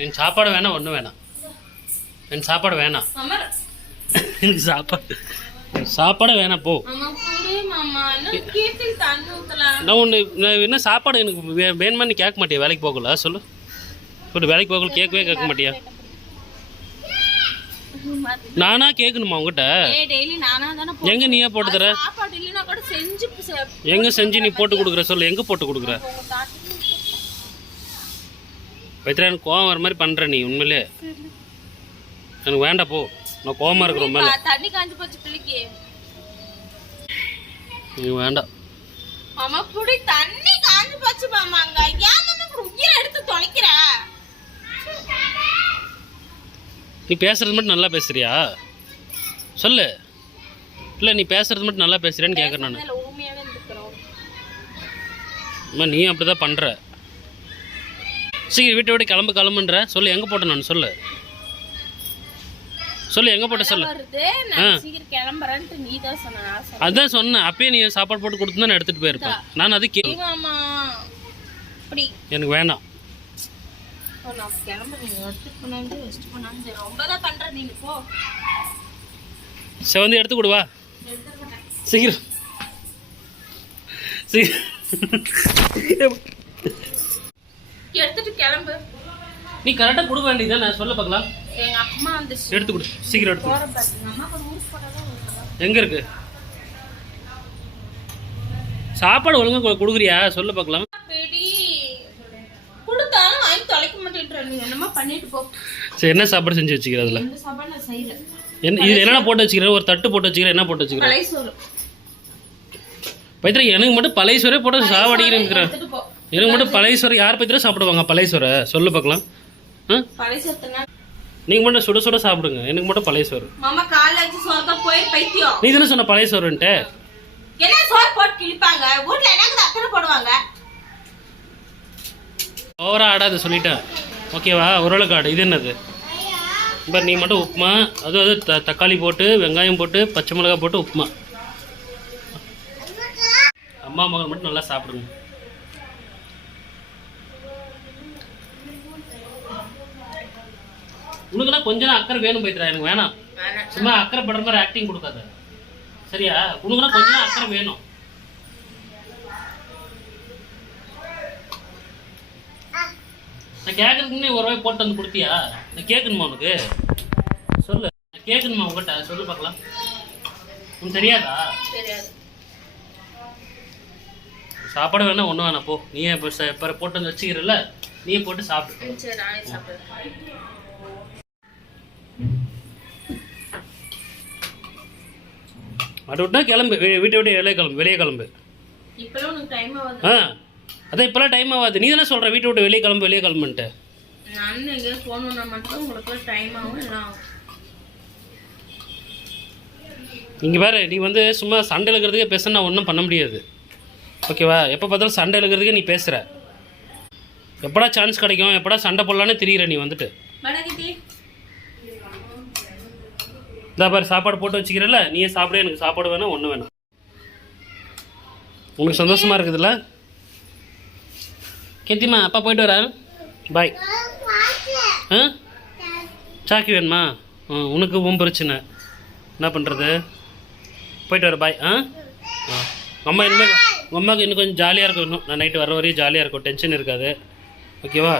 எனக்கு சாப்பாடு வேணாம், ஒன்றும் வேணாம். எனக்கு சாப்பாடு வேணாம். எனக்கு சாப்பாடு வேணாம் போ. நான் ஒன்று என்ன சாப்பாடு எனக்கு வேணுமான்னு கேட்க மாட்டியா? வேலைக்கு போகல சொல்லு. சொல்லு, வேலைக்கு போகல கேட்க மாட்டியா? நானா கேட்கணுமா உங்ககிட்ட? எங்க நீயே போட்டு தர? எங்க செஞ்சு நீ போட்டு கொடுக்குற சொல்லு. எங்க போட்டு கொடுக்குற? பைத்திரா, எனக்கு கோவம் வர மாதிரி பண்ற நீ. உண்மையிலே எனக்கு வேண்டாம் போ. நான் கோவமா இருக்கிறோம் மேல. தண்ணி காஞ்சு போச்சு பிள்ளைக்கு. நீ வேண்டாம் மாமா. புடி தண்ணி காஞ்சு போச்சு மாமா. அங்க ஏன் மாமா உயிரை எடுத்து தொலைக்கிற? நீ பேசுறது மட்டும் நல்லா பேசுறியா சொல்லு. இல்லை, நீ பேசுறது மட்டும் நல்லா பேசுறியான்னு கேட்குறேன் நான். நீ அப்படிதான் பண்ற. சரி, வீட்டை விட்டு கிளம்புன்ற சொல்லு. எங்கே போட்டேன் நான் சொல்லு. சொல்லு, எங்கே போட்ட சொல்லு. அதான் சொன்னேன். அப்பயே நீ சாப்பாடு போட்டு கொடுத்து தான் நான் எடுத்துகிட்டு போயிருப்பேன். நான் அது எனக்கு வேணாம். செவந்து எடுத்து கொடுவா சீக்கிரம். எடுத்துட்டு கிளம்பு. நீ கரெக்டா கொடுக்க வேண்டியதா? நான் சொல்ல பார்க்கலாம். எங்க அம்மா வந்து எடுத்து கொடு சீக்கிரம். எடுத்து எங்க இருக்கு சாப்பாடு? ஒழுங்கா கொடுக்குறியா சொல்ல பார்க்கலாம். கொடுத்தாலும் வாங்கி தொலைக்க மாட்டேன்ற. நீ என்னமா பண்ணிட்டு போ. சரி, என்ன சாப்பாடு செஞ்சு வச்சுக்கிற? அதுல இது என்னென்ன போட்டு வச்சுக்கிறேன்? ஒரு தட்டு போட்டு வச்சுக்கிறேன். என்ன போட்டு வச்சுக்கிறேன்? பைத்திர, எனக்கு மட்டும் பழைய சோறே போட்டு சாவடிக்கிறேன். எனக்கு மட்டும் பழைய சோறு யார் பைத்திர சாப்பிடுவாங்க? பழைய சோறை சொல்லு பார்க்கலாம். நீங்க மட்டும் சுட சுட சாப்பிடுங்க. எனக்கு மட்டும் பழைய சோறு. மாமா காலைல வச்சு சோறு போய் பைத்தியம். நீ தானே சொன்ன பழைய சோறுன்ட்டு. என்ன சோறு போட்டு கிழிப்பாங்க? வீட்ல எனக்கு அத்தனை போடுவாங்க. ஓவரா ஆடாது சொல்லிட்டேன். ஓகேவா? ஓரளவுக்கு ஆடு. இது என்னது? இப்போ நீ மட்டும் உப்புமா. அது தக்காளி போட்டு வெங்காயம் போட்டு பச்சை மிளகாய் போட்டு உப்புமா. அம்மா மகன் மட்டும் நல்லா சாப்பிடுங்க. உனக்குன்னா கொஞ்சம் அக்கறை வேணும் பைத்திரா. எனக்கு வேணாம். சும்மா அக்கறை படுற மாதிரி ஆக்டிங் கொடுக்காத சரியா? உனக்குன்னா கொஞ்சம் அக்கறை வேணும். நான் கேட்கறதுக்குன்னே ஒரு ரூபாய் போட்டு வந்து கொடுத்தியா? நான் கேட்கணுமா உனக்கு? சொல்லு. நான் கேட்கணுமா உங்ககிட்ட? சொல்லு பார்க்கலாம். உனக்கு தெரியாதா? தெரியாது. சாப்பாடு வேணா ஒன்றும் வேணாம் போ. நீயே இப்போ போட்டு வந்து வச்சுக்கிறல்ல, நீயே போட்டு சாப்பிடு. சரி, நானே சாப்பிடுறேன். அதை விட்டா கிளம்பு. வீட்டை விட்டு வெளியே கிளம்பு. இப்போலாம் உனக்கு டைம் ஆகுது. அதான் இப்போலாம் டைம் ஆகாது. நீ தானே சொல்கிற வீட்டை விட்டு வெளியே கிளம்புன்ட்டு. அண்ணன் எங்கேயாவது போகணுன்னா மட்டும் உங்களுக்கு டைம் ஆகும். எல்லாம் இங்கே வேறு நீ வந்து சும்மா சண்டை இழுக்கிறதுக்கே பேச நான் ஒன்றும் பண்ண முடியாது. ஓகேவா? எப்போ பார்த்தாலும் சண்டை இழுக்கிறதுக்கே நீ பேசுகிற. எப்படா சான்ஸ் கிடைக்கும், எப்படா சண்டை போடலான்னு தெரியுற நீ வந்துட்டு. இந்த பாரு, சாப்பாடு போட்டு வச்சுக்கிறல்ல, நீயே சாப்பிட. எனக்கு சாப்பாடு வேணாம், ஒன்றும் வேணாம். உங்களுக்கு சந்தோஷமாக இருக்குதுல்ல? கேத்திமா, அப்பா போயிட்டு வரேன். பாய். சாக்கி வேணுமா? உனக்கு உன் பிரச்சனை. என்ன பண்ணுறது? போயிட்டு வர. பாய். அம்மா இனிமேல் உங்கள் அம்மாவுக்கு இன்னும் கொஞ்சம் ஜாலியாக இருக்கும். இன்னும் நான் நைட்டு வர வரையும் ஜாலியாக இருக்கும். டென்ஷன் இருக்காது. ஓகேவா?